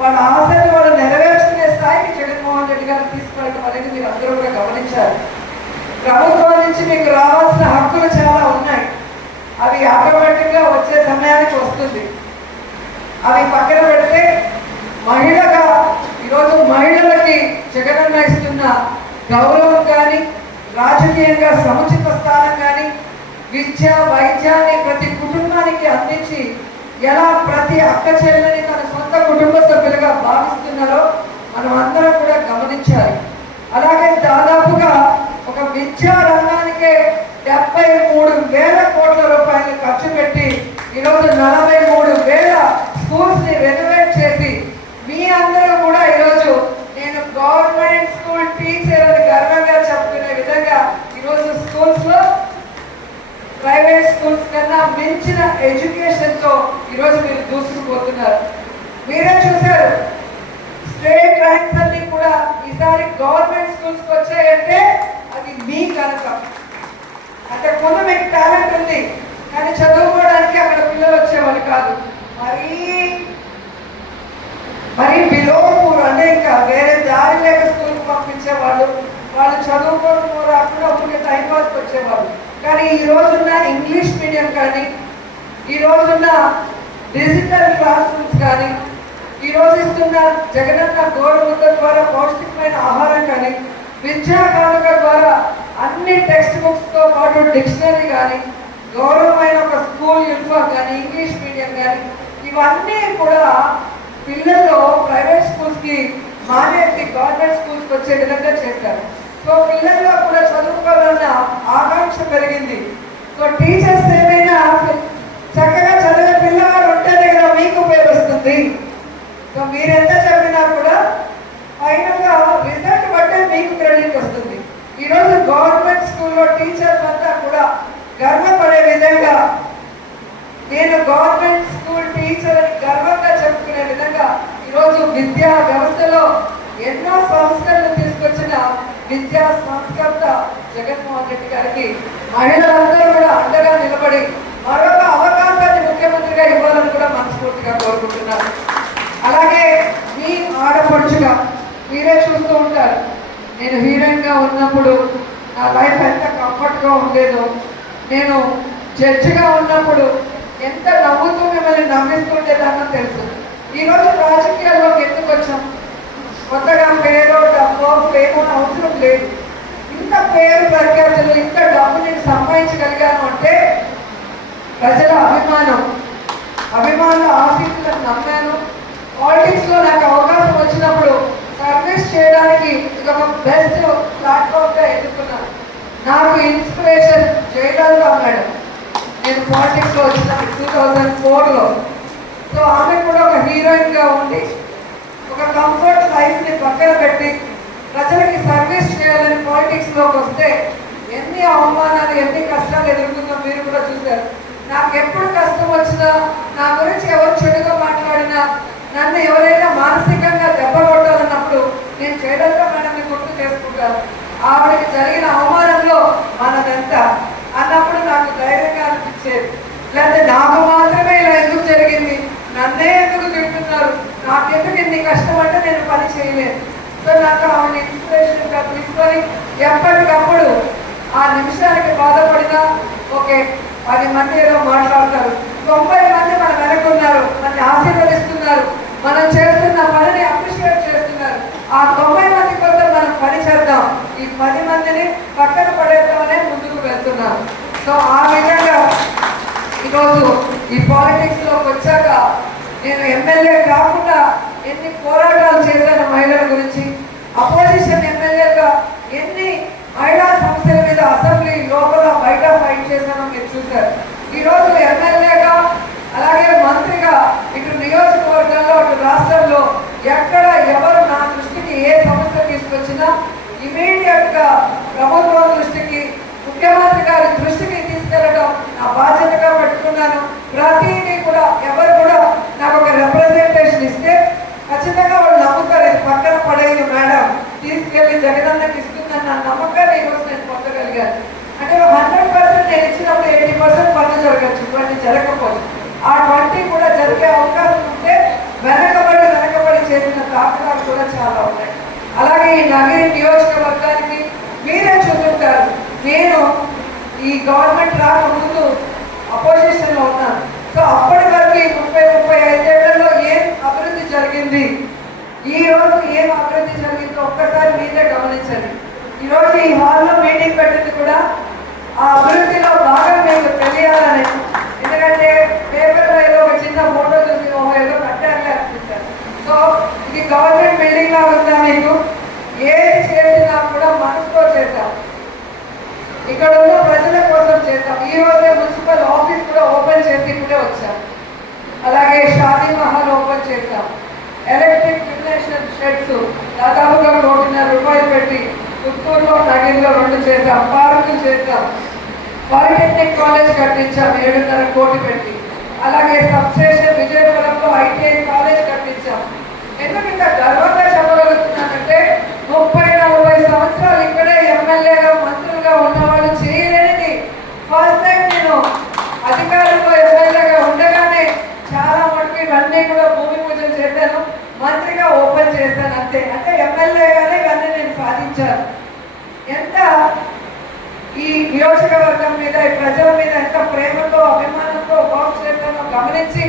వాళ్ళ ఆశలు వాళ్ళు నెరవేర్చుకునే స్థాయికి జగన్మోహన్ రెడ్డి గారు తీసుకెళ్ళడం అనేది మీరు అందరూ కూడా గమనించారు. ప్రభుత్వం నుంచి మీకు రావాల్సిన హక్కులు చాలా ఉన్నాయి, అవి ఆటోమేటిక్గా వచ్చే సమయానికి వస్తుంది. అవి పక్కన పెడితే మహిళగా ఈరోజు మహిళలకి జగనన్న ఇస్తున్న గౌరవం కానీ, రాజకీయంగా సముచిత స్థానం కానీ, విద్య వైద్యాన్ని ప్రతి కుటుంబానికి అందించి ఎలా ప్రతి అక్క చెల్లెని తన సొంత కుటుంబ సభ్యులుగా భావిస్తున్నారో మనం అందరం కూడా గమనించాలి. అలాగే దాదాపుగా ఒక విద్యా రంగానికే 73,000 కోట్ల రూపాయలు ఖర్చు పెట్టి ఈరోజు 43,000 స్కూల్స్ని రెనోవేట్ చేసి మీ అందరూ కూడా ఈరోజు నేను గవర్నమెంట్ స్కూల్ టీచర్ అని గర్వంగా చెప్పుకునే విధంగా ఈరోజు స్కూల్స్లో ప్రైవేట్ స్కూల్స్ కన్నా మించిన ఎడ్యుకేషన్తో ఈరోజు మీరు దూసుకుపోతున్నారు. మీరే చూశారు, స్టేట్ ర్యాంక్స్ అన్ని కూడా ఈసారి గవర్నమెంట్ స్కూల్స్కి వచ్చాయంటే అది మీ కనుక. అంటే కొంత మీకు టాలెంట్ ఉంది, కానీ చదువుకోవడానికి అక్కడ పిల్లలు వచ్చేవాళ్ళు కాదు. మరీ బిలోపూర్ అంటే ఇంకా వేరే దారి లేక స్కూల్కి పంపించేవాళ్ళు, వాళ్ళు చదువుకోవడం రాకుండా ఊరికే టైం పాస్కి వచ్చేవాళ్ళు. కానీ ఈ రోజున్న ఇంగ్లీష్ మీడియం కానీ, ఈ రోజున్న డిజిటల్ క్లాస్ రూమ్స్ కానీ, ఈరోజు ఇస్తున్న జగనన్న గోరుముద్ద ద్వారా పౌష్టికమైన ఆహారం కానీ, విద్యా కానుక ద్వారా అన్ని టెక్స్ట్ బుక్స్తో పాటు డిక్షనరీ కానీ, గౌరవమైన ఒక స్కూల్ యూనిఫామ్ కానీ, ఇంగ్లీష్ మీడియం కానీ, ఇవన్నీ కూడా పిల్లలు ప్రైవేట్ స్కూల్స్కి మానేసి గవర్నమెంట్ స్కూల్స్కి వచ్చే విధంగా చేశారు. సో పిల్లల్లో కూడా చదువుకోవాలన్న ఆకాంక్ష పెరిగింది. సో టీచర్స్ ఏమైనా చక్కగా చదివే పిల్లవాడు ఉంటేనే కదా మీకు పేరు వస్తుంది. సో మీరెంత చదివినా కూడా ఫైనల్గా రిజల్ట్ బట్టే మీకు క్రెడిట్ వస్తుంది. ఈరోజు గవర్నమెంట్ స్కూల్లో టీచర్స్ అంతా కూడా గర్వపడే విధంగా, నేను గవర్నమెంట్ స్కూల్ టీచర్ అని గర్వంగా చెప్పుకునే విధంగా ఈరోజు విద్యా వ్యవస్థలో ఎన్నో సంస్కరణలు తీసుకొచ్చిన విద్యా సంస్కర్త జగన్మోహన్ రెడ్డి గారికి మహిళలందరూ కూడా అండగా నిలబడి మరొక అవకాశాన్ని ముఖ్యమంత్రిగా ఇవ్వాలని కూడా మనస్ఫూర్తిగా కోరుకుంటున్నాను. అలాగే మీ ఆడపడుచుగా మీరే చూస్తూ ఉంటారు, నేను హీరోయిన్గా ఉన్నప్పుడు నా లైఫ్ ఎంత కంఫర్ట్గా ఉండేదో, నేను జడ్జిగా ఉన్నప్పుడు ఎంత నవ్వుతూ మిమ్మల్ని నమ్మిస్తుండేదాన్నో తెలుసు. ఈరోజు రాజకీయాల్లోకి ఎందుకు వచ్చాం? కొత్తగా పేరు డబ్బు ఫేమో అవసరం లేదు. ఇంత పేరు ప్రఖ్యాతులు, ఇంత డబ్బు నేను సంపాదించగలిగాను అంటే ప్రజల అభిమానుల ఆశీస్సులను నమ్మాను. పాలిటిక్స్లో నాకు అవకాశం వచ్చినప్పుడు సర్వీస్ చేయడానికి ఇది ఒక బెస్ట్ ప్లాట్ఫామ్గా ఎన్నుకున్నాను. నాకు ఇన్స్పిరేషన్ జయలలిత మేడం. నేను పాలిటిక్స్లో వచ్చినప్పుడు 2004లో. సో ఆమె కూడా ఒక హీరోయిన్గా ఉండి ఒక కంఫర్ట్ లైఫ్ని పక్కన పెట్టి ప్రజలకి సర్వీస్ చేయాలని పాలిటిక్స్లోకి వస్తే ఎన్ని అవమానాలు, ఎన్ని కష్టాలు ఎదుర్కొందో మీరు కూడా చూశారు. నాకు ఎప్పుడు కష్టం వచ్చినా, నా గురించి ఎవరు చెడుగా మాట్లాడినా, నన్ను ఎవరైనా మానసికంగా దెబ్బ కొట్టాలన్నప్పుడు నేను జయలలిత మేడంని గుర్తు చేసుకుంటాను. ఆవిడకి జరిగిన అవమానంలో మనదంత అన్నప్పుడు నాకు ధైర్యంగా అనిపించేది. లేకపోతే నాకు మాత్రమే ఇలా ఎందుకు జరిగింది, నన్నే ఎందుకు తింటున్నారు, నాకెందుకు ఇన్ని కష్టం అంటే నేను పని చేయలేదు. సో నాకు ఆమెను ఇన్స్పిరేషన్గా తీసుకొని ఎప్పటికప్పుడు ఆ నిమిషానికి బాధపడినా ఓకే 10 మంది ఏదో మాట్లాడతారు, 90 మంది మన వెనకున్నారు, మనల్ని ఆశీర్వదిస్తున్నారు, మనం చేస్తున్న పనిని అప్రిషియేట్ చేస్తున్నారు. ఆ 90 మంది కోసం మనం పని చేద్దాం, ఈ 10 మందిని పక్కన పడేద్దామనే ముందుకు వెళ్తున్నాం. సో ఆ విధంగా ఈరోజు ఈ పాలిటిక్స్లోకి వచ్చాక నేను ఎమ్మెల్యే కాకుండా ఎన్ని పోరాటాలు చేశాను మహిళల గురించి, అపోజిషన్ ఎమ్మెల్యేగా ఎన్ని మహిళా సమస్యల మీద అసెంబ్లీ లోపల బయట ఫైట్ చేశానో మీరు చూశారు. ఈరోజు ఎమ్మెల్యేగా అలాగే మంత్రిగా ఇటు నియోజకవర్గంలో అటు రాష్ట్రంలో ఎక్కడ ఎవరు నా దృష్టికి ఏ సమస్య తీసుకొచ్చినా ఇమీడియట్గా ప్రభుత్వం దృష్టికి, ముఖ్యమంత్రి గారి దృష్టికి తీసుకెళ్ళడం నా బాధ్యతగా పెట్టుకున్నాను. ప్రతిదీ కూడా ఎవరు కూడా నాకు ఒక రిప్రజెంటేషన్ ఇస్తే ఖచ్చితంగా వాళ్ళు నమ్ముతారు, ఇది పక్కన పడేది మేడం తీసుకెళ్ళి జగనన్నకి ఇస్తుందన్న నమ్మకాన్ని ఈరోజు నేను పొందగలిగాను. అంటే 100% నేను ఇచ్చినప్పుడు 80% పనులు జరగచ్చు, 20 జరగకపోవచ్చు. ఆ 20 కూడా జరిగే అవకాశం ఉంటే వెనకబడి ఈ నగరి నియోజకవర్గానికి మీరే చూస్తుంటారు. నేను ఈ గవర్నమెంట్ రాకముందు అపోజిషన్లో ఉన్నాను. సో అప్పటి వరకు ఈ 30-35 ఏళ్లలో ఏం అభివృద్ధి జరిగింది, ఈ రోజు ఏం అభివృద్ధి జరిగిందో ఒక్కసారి మీరే గమనించండి. ఈరోజు ఈ హాల్లో మీటింగ్ పెట్టింది కూడా ఆ అభివృద్ధిలో భాగం మీకు తెలియాలని. ఎందుకంటే పేపర్లో ఏదో ఒక చిన్న ఫోటో చూసి ఏదో కట్టారని అనిపించారు. సో ఇది గవర్నమెంట్ బిల్డింగ్ లా ఉందా మీకు? ఏది చేసినా కూడా మనసుతో చేశాం, ఇక్కడ ఉన్న ప్రజల కోసం చేశాం. ఈ రోజే మున్సిపల్ ఆఫీస్ కూడా ఓపెన్ చేసి ఇప్పుడే వచ్చాం. అలాగే షాదీ మహల్ ఓపెన్ చేశాం. ఎలక్ట్రిక్ ఫిల్టరేషన్ షెడ్స్ దాదాపుగా 1,50,00,000 రూపాయలు పెట్టి పుత్తూరులో నగిరిలో 2 చేశాం. పార్కులు చేశాం. పాలిటెక్నిక్ కాలేజ్ కట్టించాం 7.5 కోట్లు పెట్టి. అలాగే సబ్స్టేషన్ విజయపురంలో ఐటీఐ కాలేజ్ కట్టించాం. ఎందుకు ఇంత గర్వంగా చెప్పగలుగుతున్నానంటే 30-40 సంవత్సరాలు ఇక్కడే ఎమ్మెల్యేగా మంత్రులుగా ఉన్నవాళ్ళు చేయలేనిది ఫస్ట్ టైం నేను అధికారంలో ఎమ్మెల్యేగా ఉండగానే చాలా మటుకు ఇవన్నీ కూడా భూమి పూజ చేశాను, మంత్రిగా ఓపెన్ చేశాను అంతే. అంటే ఎమ్మెల్యేగానే ఇవన్నీ నేను సాధించాను. ఎంత ఈ నియోజకవర్గం మీద, ఈ ప్రజల మీద ఎంత ప్రేమతో అభిమానంతో వర్క్ చేశానో గమనించి